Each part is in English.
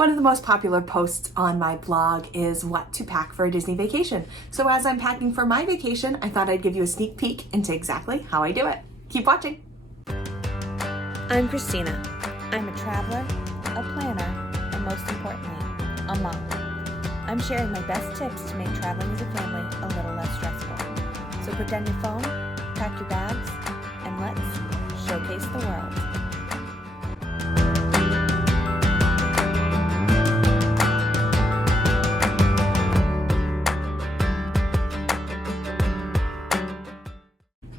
One of the most popular posts on my blog is what to pack for a Disney vacation. So as I'm packing for my vacation, I thought I'd give you a sneak peek into exactly how I do it. Keep watching. I'm Christina. I'm a traveler, a planner, and most importantly, a mom. I'm sharing my best tips to make traveling as a family a little less stressful. So put down your phone, pack your bags, and let's showcase the world.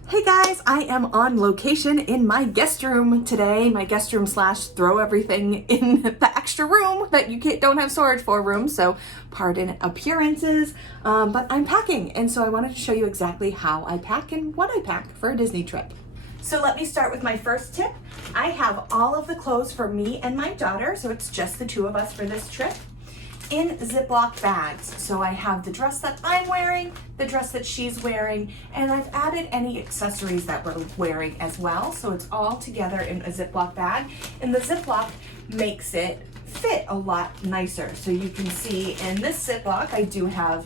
Hey guys, I am on location in my guest room today. My guest room / throw everything in the extra room that you don't have storage for room, so pardon appearances, but I'm packing, and so I wanted to show you exactly how I pack and what I pack for a Disney trip. So let me start with my first tip. I have all of the clothes for me and my daughter, so it's just the two of us for this trip, in Ziploc bags. So I have the dress that I'm wearing, the dress that she's wearing, and I've added any accessories that we're wearing as well. So it's all together in a Ziploc bag, and the Ziploc makes it fit a lot nicer. So you can see in this Ziploc, I do have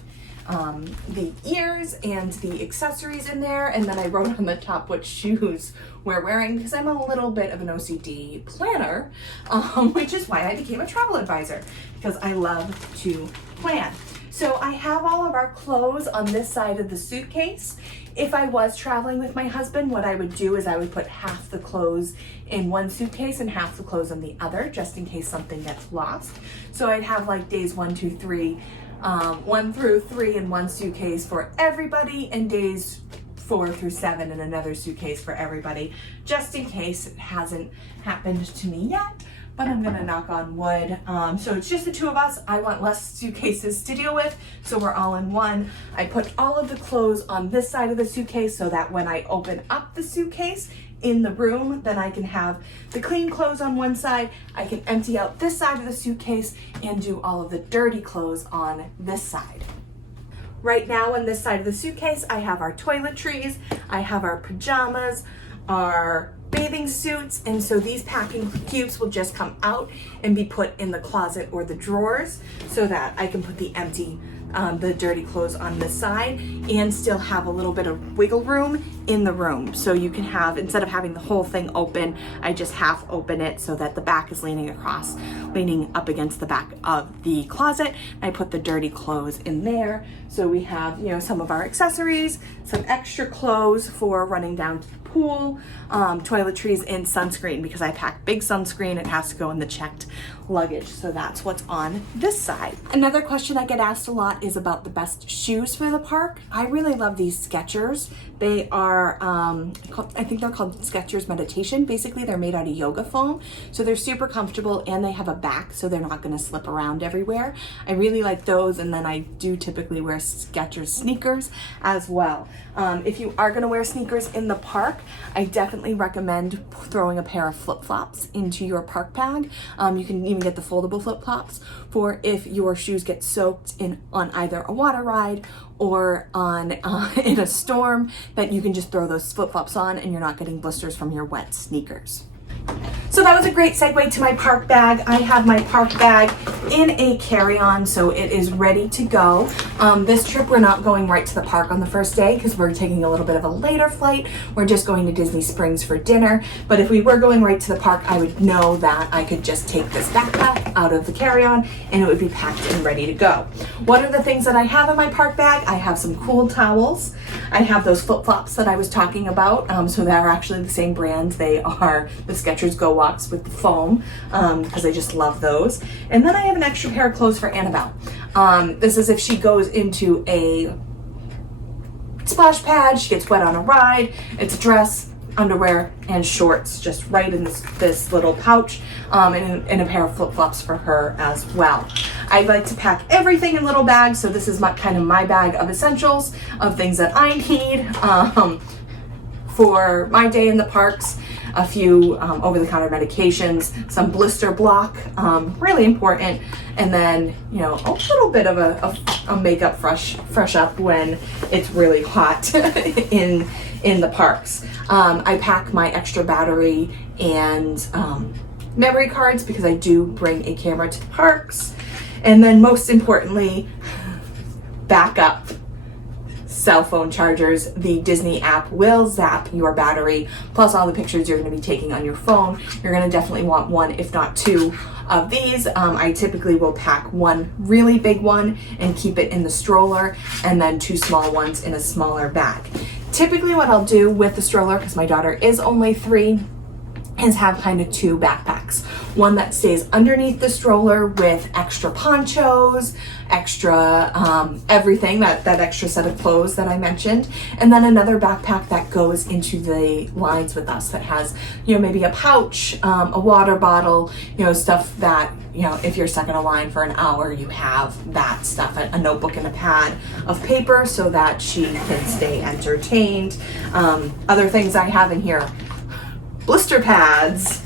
the ears and the accessories in there, and then I wrote on the top what shoes we're wearing because I'm a little bit of an OCD planner, which is why I became a travel advisor, because I love to plan. So I have all of our clothes on this side of the suitcase. If I was traveling with my husband, what I would do is I would put half the clothes in one suitcase and half the clothes in the other, just in case something gets lost. So I'd have like days 1, 2, 3, 1 through 3 in one suitcase for everybody, and days 4 through 7 in another suitcase for everybody, just in case it hasn't happened to me yet, but I'm gonna knock on wood. So it's just the two of us. I want less suitcases to deal with, so we're all in one. I put all of the clothes on this side of the suitcase so that when I open up the suitcase in the room, then I can have the clean clothes on one side, I can empty out this side of the suitcase and do all of the dirty clothes on this side. Right now on this side of the suitcase, I have our toiletries, I have our pajamas, our bathing suits, and so these packing cubes will just come out and be put in the closet or the drawers so that I can put the empty the dirty clothes on this side and still have a little bit of wiggle room in the room. So you can have, instead of having the whole thing open, I just half open it so that the back is leaning up against the back of the closet. I put the dirty clothes in there. So we have, some of our accessories, some extra clothes for running down to the pool, toiletries, and sunscreen, because I pack big sunscreen. It has to go in the checked luggage. So that's what's on this side. Another question I get asked a lot is about the best shoes for the park. I really love these Skechers. They are, I think they're called Skechers Meditation. Basically, they're made out of yoga foam. So they're super comfortable, and they have a back, so they're not gonna slip around everywhere. I really like those, and then I do typically wear Skechers sneakers as well. If you are gonna wear sneakers in the park, I definitely recommend throwing a pair of flip-flops into your park bag. You can even get the foldable flip-flops for if your shoes get soaked on either a water ride or on in a storm, that you can just throw those flip-flops on and you're not getting blisters from your wet sneakers. So that was a great segue to my park bag. I have my park bag in a carry-on, so it is ready to go. This trip, we're not going right to the park on the first day because we're taking a little bit of a later flight. We're just going to Disney Springs for dinner. But if we were going right to the park, I would know that I could just take this backpack out of the carry-on and it would be packed and ready to go. What are the things that I have in my park bag? I have some cool towels. I have those flip-flops that I was talking about. So they're actually the same brand. They are the Skechers Go Walks with the foam, because I just love those. And then I have an extra pair of clothes for Annabelle. This is if she goes into a splash pad, she gets wet on a ride. It's a dress, underwear, and shorts, just right in this little pouch, and a pair of flip-flops for her as well. I like to pack everything in little bags, so this is kind of my bag of essentials, of things that I need for my day in the parks. A few over-the-counter medications, some blister block, really important, and then a little bit of a makeup fresh up when it's really hot in the parks. I pack my extra battery and memory cards because I do bring a camera to the parks. And then most importantly, backup cell phone chargers. The Disney app will zap your battery, plus all the pictures you're going to be taking on your phone. You're going to definitely want one, if not two, of these. I typically will pack one really big one and keep it in the stroller, and then two small ones in a smaller bag. Typically what I'll do with the stroller, because my daughter is only 3, is have kind of two backpacks. One that stays underneath the stroller with extra ponchos, extra everything, that extra set of clothes that I mentioned, and then another backpack that goes into the lines with us that has, maybe a pouch, a water bottle, stuff that, if you're stuck in a line for an hour, you have that stuff, a notebook and a pad of paper so that she can stay entertained. Other things I have in here: blister pads,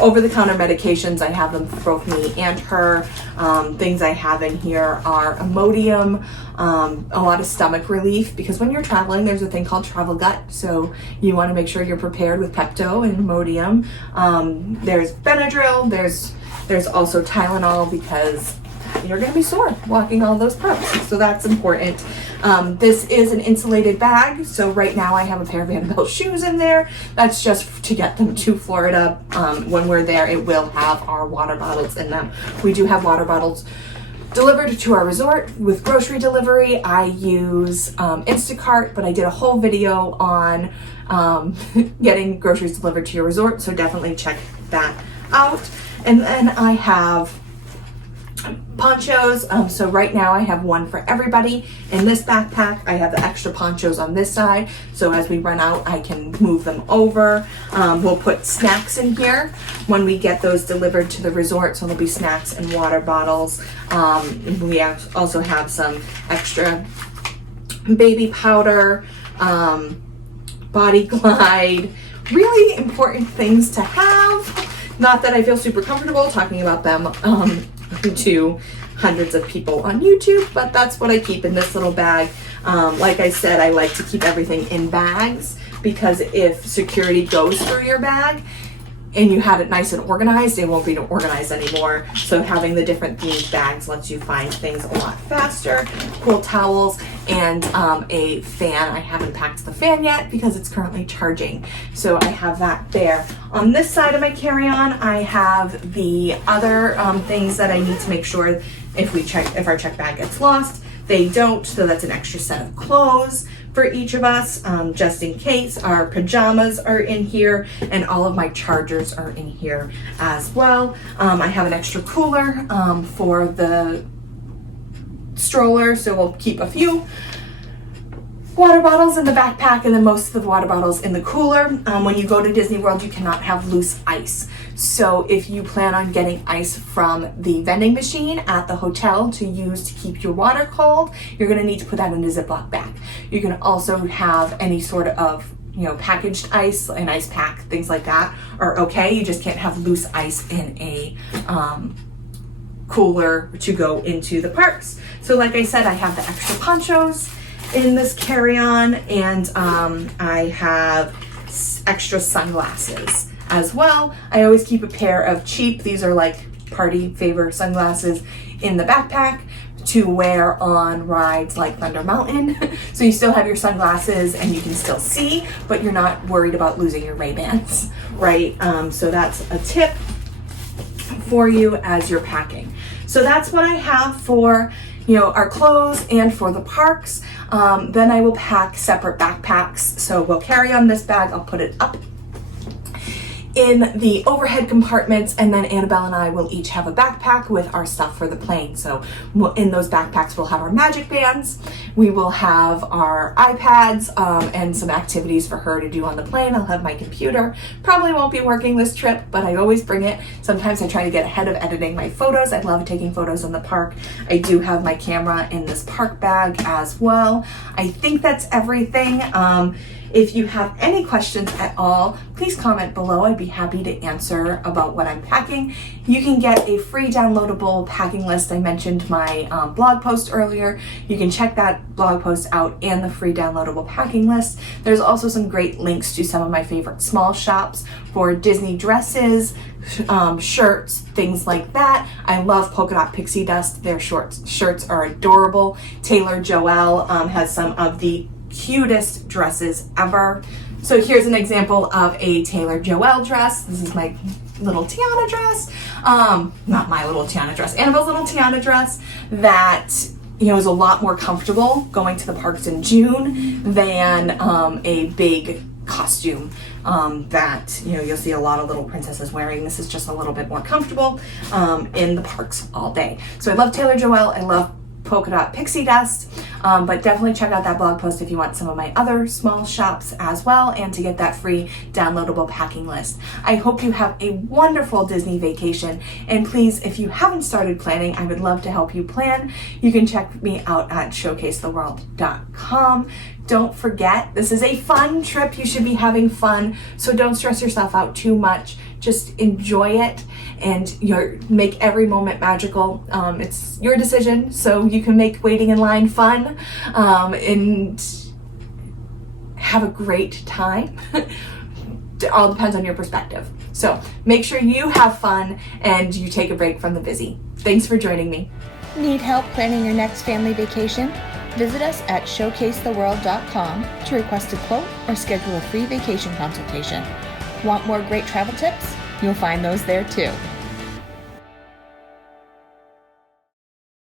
over-the-counter medications. I have them for both me and her. Things I have in here are Imodium, a lot of stomach relief, because when you're traveling, there's a thing called travel gut, so you want to make sure you're prepared with Pepto and Imodium. There's Benadryl, there's also Tylenol, because you're going to be sore walking all those parks, so that's important. This is an insulated bag, so right now I have a pair of Vanderbilt shoes in there. That's just to get them to Florida. When we're there, it will have our water bottles in them. We do have water bottles delivered to our resort with grocery delivery. I use Instacart, but I did a whole video on getting groceries delivered to your resort, so definitely check that out. And then I have ponchos. So right now I have one for everybody in this backpack. I have the extra ponchos on this side, so as we run out I can move them over. We'll put snacks in here when we get those delivered to the resort, so there'll be snacks and water bottles. We also have some extra baby powder, Body Glide, really important things to have. Not that I feel super comfortable talking about them to hundreds of people on YouTube, but that's what I keep in this little bag. Like I said, I like to keep everything in bags, because if security goes through your bag and you have it nice and organized, it won't be organized anymore. So having the different themed bags lets you find things a lot faster. Cool towels and a fan. I haven't packed the fan yet because it's currently charging, so I have that there. On this side of my carry-on, I have the other things that I need to make sure if our check bag gets lost, they don't. So that's an extra set of clothes for each of us, just in case. Our pajamas are in here, and all of my chargers are in here as well. I have an extra cooler for the stroller, so we'll keep a few water bottles in the backpack, and then most of the water bottles in the cooler. When you go to Disney World, you cannot have loose ice. So if you plan on getting ice from the vending machine at the hotel to use to keep your water cold, you're gonna need to put that in a Ziploc bag. You can also have any sort of packaged ice, an ice pack, things like that are okay. You just can't have loose ice in a cooler to go into the parks. So like I said, I have the extra ponchos in this carry-on, and I have extra sunglasses as well. I always keep a pair of cheap, these are like party favor sunglasses, in the backpack to wear on rides like Thunder Mountain. So you still have your sunglasses and you can still see, but you're not worried about losing your Ray-Bans, right? So that's a tip for you as you're packing. So that's what I have for our clothes and for the parks. Then I will pack separate backpacks. So we'll carry on this bag, I'll put it up in the overhead compartments, and then Annabelle and I will each have a backpack with our stuff for the plane. So in those backpacks we'll have our magic bands, we will have our iPads, and some activities for her to do on the plane. I'll have my computer. Probably won't be working this trip, but I always bring it. Sometimes I try to get ahead of editing my photos. I love taking photos in the park. I do have my camera in this park bag as well. I think that's everything. If you have any questions at all, please comment below. I'd be happy to answer about what I'm packing. You can get a free downloadable packing list. I mentioned my blog post earlier. You can check that blog post out and the free downloadable packing list. There's also some great links to some of my favorite small shops for Disney dresses, shirts, things like that. I love polka dot pixie dust. Their shirts are adorable. Taylor Joelle has some of the cutest dresses ever. So here's an example of a Taylor Joelle dress. This is my little Tiana dress. Not my little Tiana dress, Annabelle's little Tiana dress that is a lot more comfortable going to the parks in June than a big costume that you'll see a lot of little princesses wearing. This is just a little bit more comfortable in the parks all day. So I love Taylor Joelle. I love polka dot pixie dust, but definitely check out that blog post if you want some of my other small shops as well, and to get that free downloadable packing list. I hope you have a wonderful Disney vacation, and please, if you haven't started planning, I would love to help you plan. You can check me out at showcasetheworld.com. Don't forget, this is a fun trip. You should be having fun, so don't stress yourself out too much. Just enjoy it and make every moment magical. It's your decision, so you can make waiting in line fun and have a great time. It all depends on your perspective. So make sure you have fun and you take a break from the busy. Thanks for joining me. Need help planning your next family vacation? Visit us at showcasetheworld.com to request a quote or schedule a free vacation consultation. Want more great travel tips? You'll find those there too.